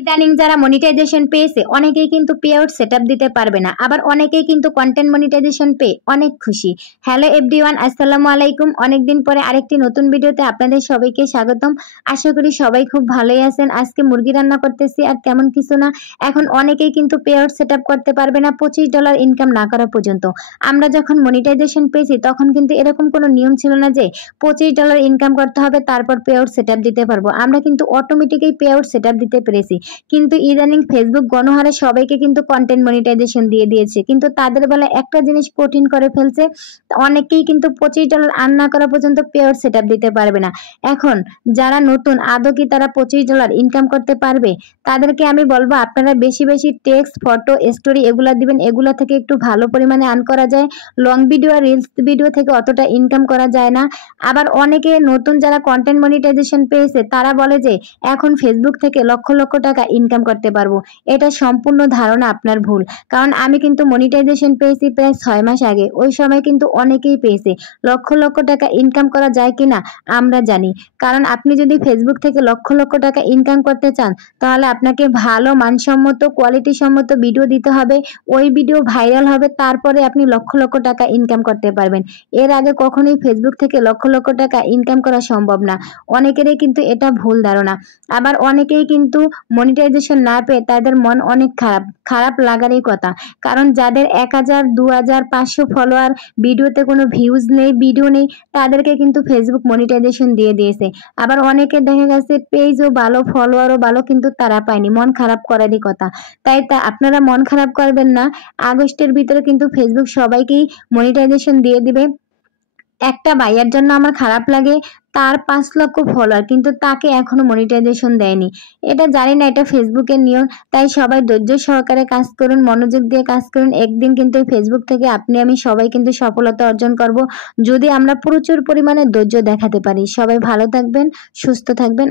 ইদানিং যারা মনিটাইজেশন পেয়েছে অনেকেই কিন্তু পে আউট সেটআপ দিতে পারবে না, আবার অনেকেই কিন্তু কন্টেন্ট মনিটাইজেশন পেয়ে অনেক খুশি। হ্যালো এভরিওয়ান, আসসালামু আলাইকুম। অনেকদিন পরে আরেকটি নতুন ভিডিওতে আপনাদের সবাইকে স্বাগতম। আশা করি সবাই খুব ভালোই আছেন। আজকে মুরগি রান্না করতেছি, আর তেমন কিছু না। এখন অনেকেই কিন্তু পে আউট সেটআপ করতে পারবে না $25 ইনকাম না করা পর্যন্ত। আমরা যখন মনিটাইজেশন পেয়েছি তখন কিন্তু এরকম কোনো নিয়ম ছিল না যে $25 ইনকাম করতে হবে তারপর পে আউট সেটআপ দিতে পারবো। আমরা কিন্তু অটোমেটিকই পে আউট সেটআপ দিতে পেরেছি। কিন্তু ইদানিং ফেসবুক গণহারে সবাইকে কিন্তু কন্টেন্ট মনিটাইজেশন দিয়ে দিয়েছে, কিন্তু তাদের বেলা একটা জিনিস কঠিন করে ফেলছে। অনেকেই কিন্তু $25 আর্ন না করা পর্যন্ত পে আউট সেটআপ দিতে পারবে না। এখন যারা নতুন, আদৌ কি তারা $25 ইনকাম করতে পারবে? তাদেরকে আমি বলবো আপনারা বেশি বেশি টেক্সট, ফটো, স্টোরি এগুলা দিবেন। এগুলা থেকে একটু ভালো পরিমাণে আর্ন করা যায়। লং ভিডিও আর রিলস ভিডিও থেকে অতটা ইনকাম করা যায় না। আবার অনেকে নতুন যারা কন্টেন্ট মনিটাইজেশন পেয়েছে তারা বলে যে এখন ফেসবুক থেকে লক্ষ লক্ষ টাকা ইনকাম করতে পারবো। এটা সম্পূর্ণ ধারণা আপনার ভুল। কারণ আমি কিন্তু মনিটাইজেশন পেয়েছি প্রায় 6 মাস আগে। ওই সময় কিন্তু অনেকেই পেয়েছে। লক্ষ লক্ষ টাকা ইনকাম করা যায় কিনা আমরা জানি। কারণ আপনি যদি ফেসবুক থেকে লক্ষ লক্ষ টাকা ইনকাম করতে চান তাহলে আপনাকে ভালো মানসম্মত, কোয়ালিটি সম্মত ভিডিও দিতে হবে। ওই ভিডিও ভাইরাল হবে, তারপরে আপনি লক্ষ লক্ষ টাকা ইনকাম করতে পারবেন। এর আগে কখনোই ফেসবুক থেকে লক্ষ লক্ষ টাকা ইনকাম করা সম্ভব না। অনেকেরই কিন্তু এটা ভুল ধারণা। আবার অনেকেই কিন্তু মনিটাইজেশন না পেয়ে তাদের মন অনেক খারাপ লাগারই কথা। কারণ যাদের 1000, 2000, 500 ফলোয়ার, ভিডিওতে কোনো ভিউজ নেই, ভিডিও নেই, তাদেরকে কিন্তু ফেসবুক মনিটাইজেশন দিয়ে দিয়েছে। আবার অনেকে দেখা গেছে পেজও ভালো, ফলোয়ারও ভালো, কিন্তু তারা পায়নি। মন খারাপ করারই কথা। তাই আপনারা মন খারাপ করবেন না। আগস্টের ভিতরে কিন্তু ফেসবুক সবাইকেই মনিটাইজেশন দিয়ে দিবে। একটা ভাইয়ার জন্য আমার খারাপ লাগে, তার 5 লক্ষ ফলোয়ার, কিন্তু তাকে এখনো মনিটাইজেশন দেয়নি। এটা জানি না, এটা ফেসবুকের নিয়ম। তাই সবাই ধৈর্য সহকারে কাজ করুন, মনোযোগ দিয়ে কাজ করুন। একদিন কিন্তু ফেসবুক থেকে আপনি আমি সবাই কিন্তু সফলতা অর্জন করব, যদি আমরা প্রচুর পরিমাণে ধৈর্য দেখাতে পারি। সবাই ভালো থাকবেন, সুস্থ থাকবেন।